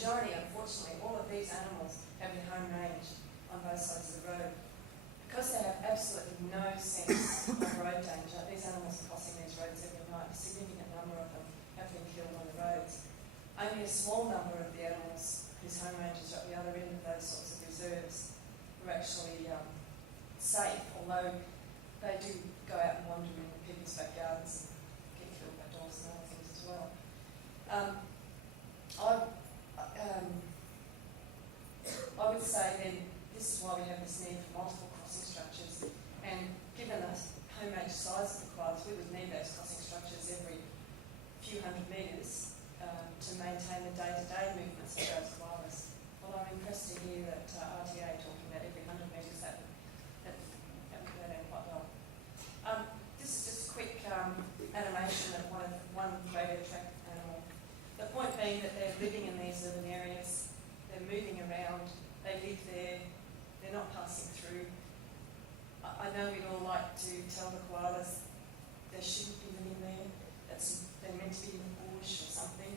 majority, unfortunately, all of these animals have their home range on both sides of the road. Because they have absolutely no sense of road danger, these animals are crossing these roads every night. A significant number of them have been killed on the roads. Only a small number of the animals whose home ranges are at the other end of those sorts of reserves were actually safe, although they do go out and wander in people's backyards and get killed by dogs and other things as well. I would say then this is why we have this need for multiple crossing structures, and given the home range size of the koalas, we would need those crossing structures every few hundred metres to maintain the day-to-day movements of those koalas. Well, I'm impressed to hear that RTA talking about every 100 metres, that would go down quite well. This is just a quick animation of one radio track animal. The point being that they're living in these urban areas, they're moving around, they live there, they're not passing through. I know we'd all like to tell the koalas they shouldn't be living there, they're meant to be in the bush or something,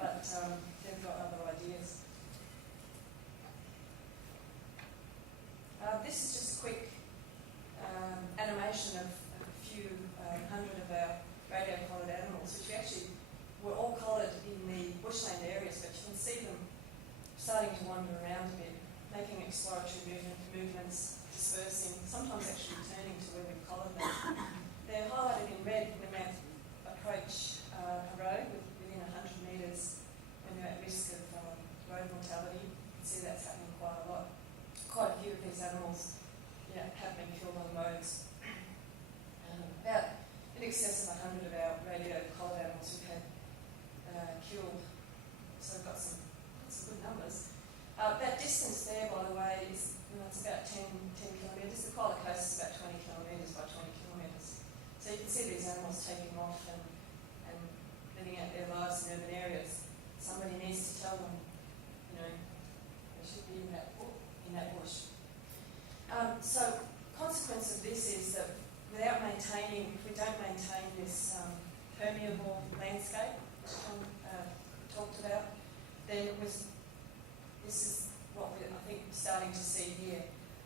but they've got other ideas. This is just a quick animation of a few hundred of our radio-collared animals, which we actually were all collared in the bushland areas, but you can see them starting to wander around a bit, making exploratory movements, dispersing, sometimes actually returning to where we've collared them. They're highlighted in red when they approach a road within 100 metres, when they're at risk of road mortality. You can see that's happening quite a lot. Quite a few of these animals have been killed on roads. About in excess of 100 of our radio-collared animals we've had killed, so we've got some good numbers. That distance there, by the way, is it's about 10 kilometres. The Koala Coast is about 20 kilometres by 20 kilometres. So you can see these animals taking off and living out their lives in urban areas. Somebody needs to tell them, they should be in that bush. So consequence of this is that if we don't maintain this permeable landscape, which Tom talked about, then this is what we're, I think, starting to see here.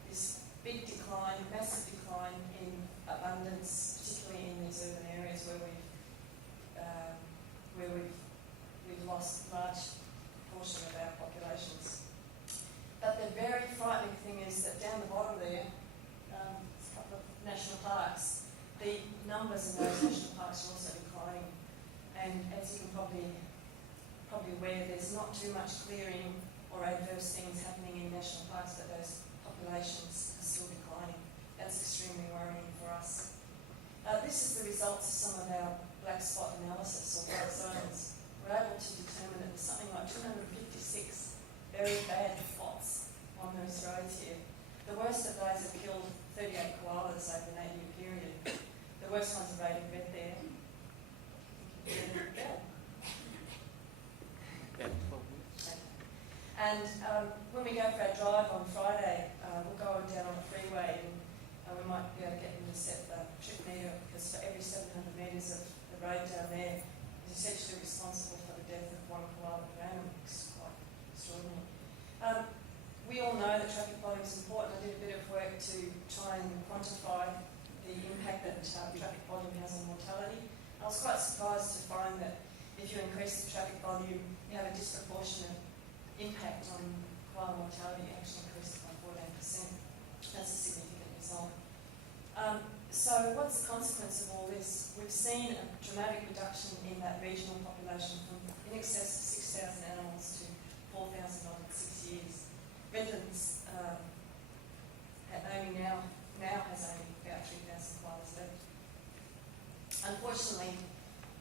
This big decline, massive decline in abundance, particularly in these urban areas where we've lost a large portion of our populations. But the very frightening thing is that down the bottom there, a couple of national parks, the numbers in those national parks are also declining. And as you can probably aware, there's not too much clearing or adverse things happening in national parks, but those populations are still declining. That's extremely worrying for us. This is the results of some of our black spot analysis or white zones. We're able to determine that there's something like 256 very bad spots on those roads here. The worst of those have killed 38 koalas over an 8-year period. The worst ones are rated red there. And when we go for our drive on Friday, we'll go down on the freeway and we might be able to get them to set the trip meter, because for every 700 metres of the road down there is essentially responsible for the death of one koala per annum. It's quite extraordinary. We all know that traffic volume is important. I did a bit of work to try and quantify the impact that traffic volume has on mortality. I was quite surprised to find that if you increase the traffic volume, you have a disproportionate impact on koala mortality. It actually increased by 14%. That's a significant result. So what's the consequence of all this? We've seen a dramatic reduction in that regional population from in excess of 6,000 animals to 4,000 over 6 years. Remnants only now has only about 3,000 koalas left. Unfortunately,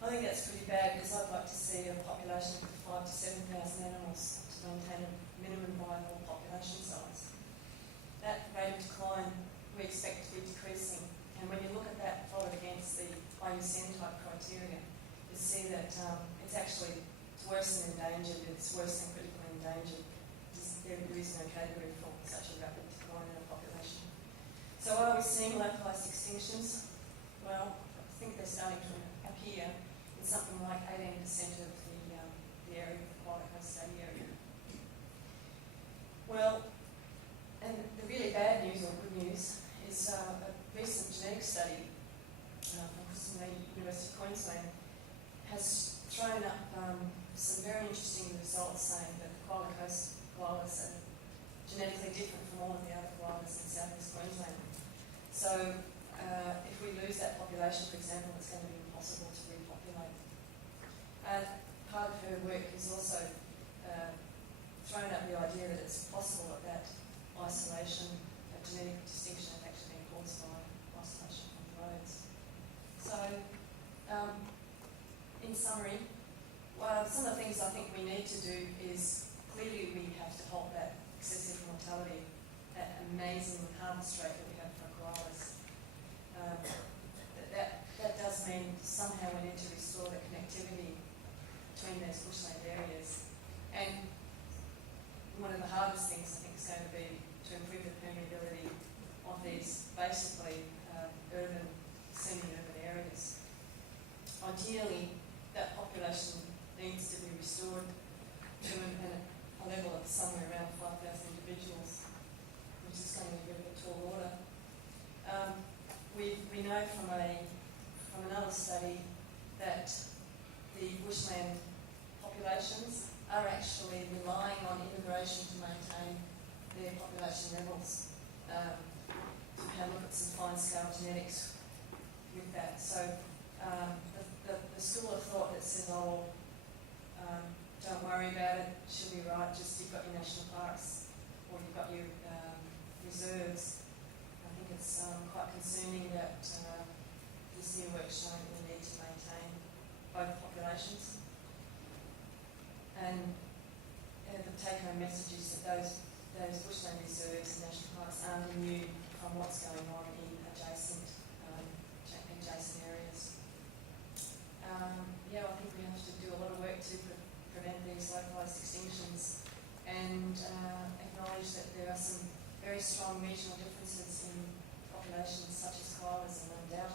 I think that's pretty bad, because I'd like to see a population of 5,000 to 7,000 animals to maintain a minimum viable population size. That rate of decline we expect to be decreasing, and when you look at that plotted against the IUCN type criteria, you see that it's worse than endangered, it's worse than critically endangered. There is no category for such a rapid decline in a population. So are we seeing localised extinctions? Well, I think they're starting to appear in something like 18% of the area of the Koala Coast Study area. thrown up some very interesting results saying that the Koala Coast koalas are genetically different from all of the other koalas in South East Queensland. So if we lose that population, for example, it's going to be impossible to repopulate. Part of her work has also thrown up the idea that it's possible that isolation, genetic distinction, has actually been caused by isolation from the roads. So, in summary, some of the things I think we need to do is clearly we have to halt that excessive mortality, that amazing harvest rate that we have for koalas. That does mean somehow we need to restore the connectivity between those bushland areas. And one of the hardest things I think is going to be to improve the permeability of these basically urban, semi-urban areas. Ideally, that population needs to be restored to a level of somewhere around 5,000 individuals, which is going to be a bit of a tall order. We know from another study that the bushland populations are actually relying on immigration to maintain their population levels. We can look at some fine-scale genetics with that. So the school of thought that says, don't worry about it, she'll be right, just you've got your national parks or you've got your reserves. I think it's quite concerning that this new work showing we need to maintain both populations. And the take-home message is that those bushland reserves and national parks aren't immune from what's going on in adjacent areas. I think we have to do a lot of work to prevent these localised extinctions and acknowledge that there are some very strong regional differences in populations such as koalas, and no doubt